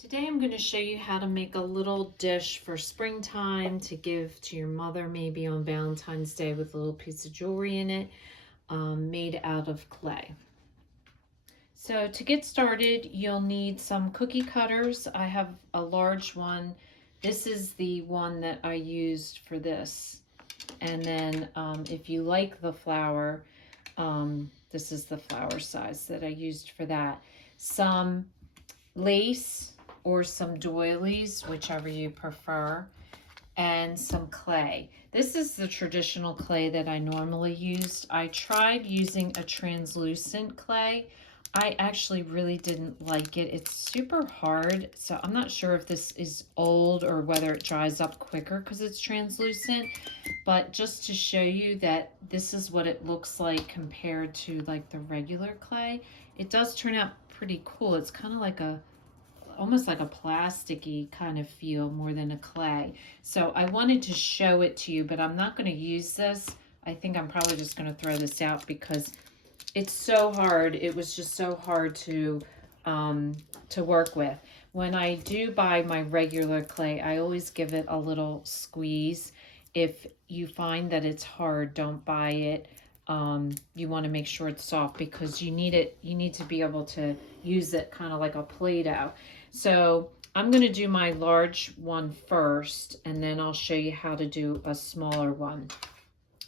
Today I'm going to show you how to make a little dish for springtime to give to your mother maybe on Valentine's Day with a little piece of jewelry in it, made out of clay. So to get started, you'll need some cookie cutters. I have a large one. This is the one that I used for this. And then if you like the flower, this is the flower size that I used for that. Some lace or some doilies, whichever you prefer, and some clay. This is the traditional clay that I normally used. I tried using a translucent clay. I actually really didn't like it. It's super hard, so I'm not sure if this is old or whether it dries up quicker because it's translucent. But just to show you that this is what it looks like compared to like the regular clay, it does turn out pretty cool. It's kind of like almost like a plasticky kind of feel more than a clay. So I wanted to show it to you, but I'm not going to use this. I think I'm probably just going to throw this out because it's so hard. It was just so hard to work with. When I do buy my regular clay, I always give it a little squeeze. If you find that it's hard, don't buy it. You want to make sure it's soft because you need it. You need to be able to use it kind of like a Play-Doh. So I'm going to do my large one first, and then I'll show you how to do a smaller one.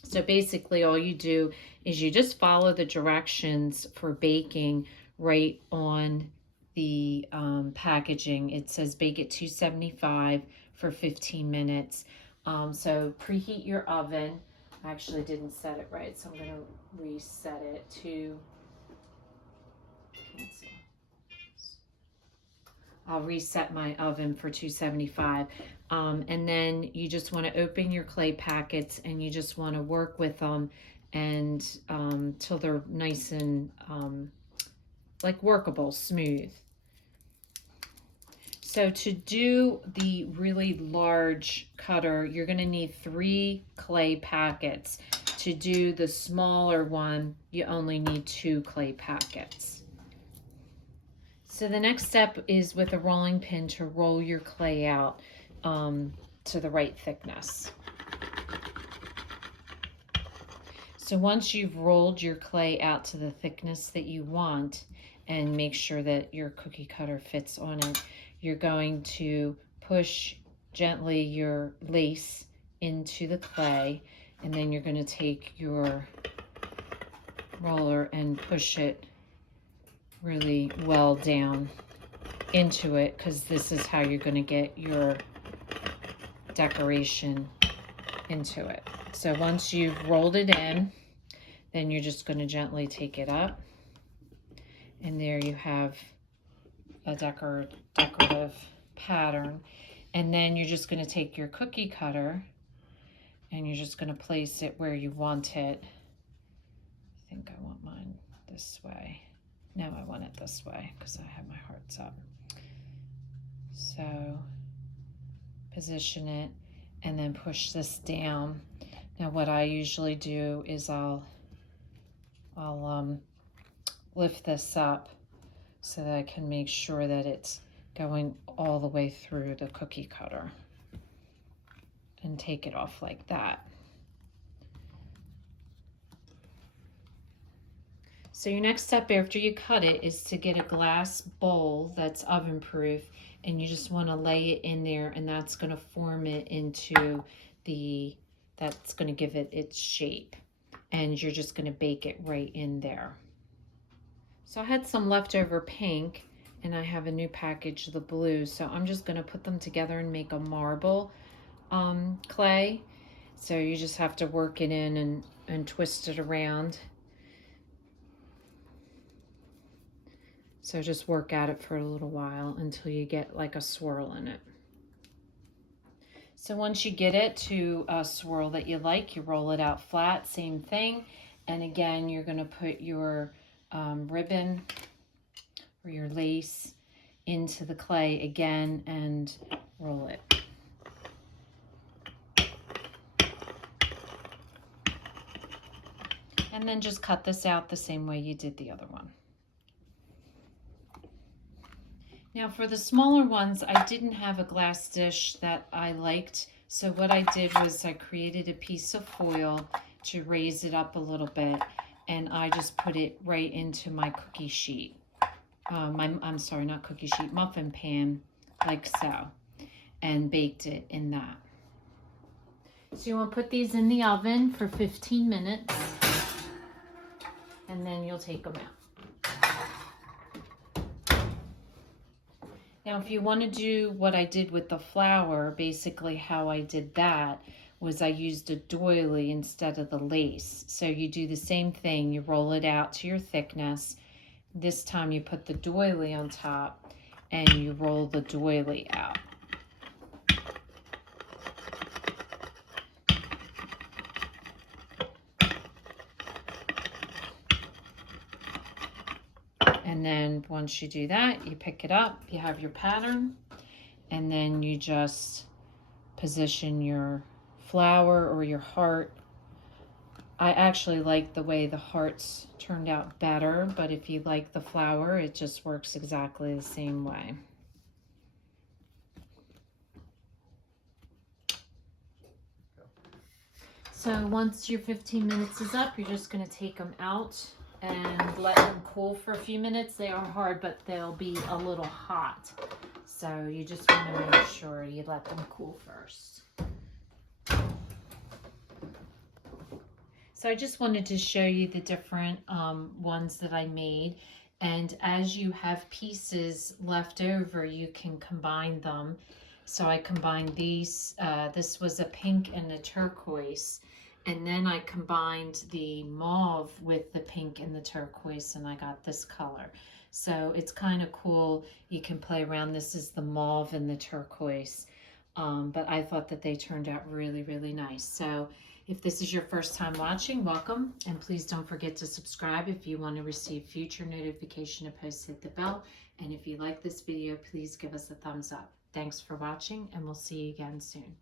So basically all you do is you just follow the directions for baking right on the packaging. It says bake at 275 for 15 minutes. So preheat your oven. I actually didn't set it right, so I'm going to reset it to cancel. I'll reset my oven for 275. And then you just want to open your clay packets and you just want to work with them and till they're nice and like workable, smooth. So to do the really large cutter, you're going to need 3 clay packets. To do the smaller one, you only need 2 clay packets. So the next step is with a rolling pin to roll your clay out to the right thickness. So once you've rolled your clay out to the thickness that you want and make sure that your cookie cutter fits on it, you're going to push gently your lace into the clay, and then you're going to take your roller and push it really well down into it, because this is how you're going to get your decoration into it. So once you've rolled it in, then you're just going to gently take it up, and there you have a decorative pattern. And then you're just going to take your cookie cutter and you're just going to place it where you want it. I think I want mine this way. No, I want it this way because I have my hearts up. So position it and then push this down. Now what I usually do is I'll lift this up so that I can make sure that it's going all the way through the cookie cutter and take it off like that. So your next step after you cut it is to get a glass bowl that's oven proof, and you just want to lay it in there, and that's going to form it into that's going to give it its shape, and you're just going to bake it right in there. So I had some leftover pink and I have a new package of the blue, so I'm just going to put them together and make a marble clay. So you just have to work it in and twist it around. So just work at it for a little while until you get like a swirl in it. So once you get it to a swirl that you like, you roll it out flat, same thing. And again, you're going to put your ribbon or your lace into the clay again and roll it. And then just cut this out the same way you did the other one. Now for the smaller ones, I didn't have a glass dish that I liked. So what I did was I created a piece of foil to raise it up a little bit, and I just put it right into my cookie sheet. I'm sorry, not cookie sheet, muffin pan, like so, and baked it in that. So you want to put these in the oven for 15 minutes, and then you'll take them out. Now, if you want to do what I did with the flour, basically how I did that was I used a doily instead of the lace. So you do the same thing, you roll it out to your thickness. This time you put the doily on top and you roll the doily out. And then once you do that, you pick it up, you have your pattern, and then you just position your flower or your heart. I actually like the way the hearts turned out better, but if you like the flower, it just works exactly the same way. So once your 15 minutes is up, you're just going to take them out and let them cool for a few minutes. They are hard, but they'll be a little hot. So you just want to make sure you let them cool first. So I just wanted to show you the different ones that I made. And as you have pieces left over, you can combine them. So I combined these. This was a pink and a turquoise. And then I combined the mauve with the pink and the turquoise, and I got this color. So it's kind of cool. You can play around. This is the mauve and the turquoise. But I thought that they turned out really, really nice. So if this is your first time watching, welcome. And please don't forget to subscribe if you want to receive future notification of posts. Hit the bell. And if you like this video, please give us a thumbs up. Thanks for watching, and we'll see you again soon.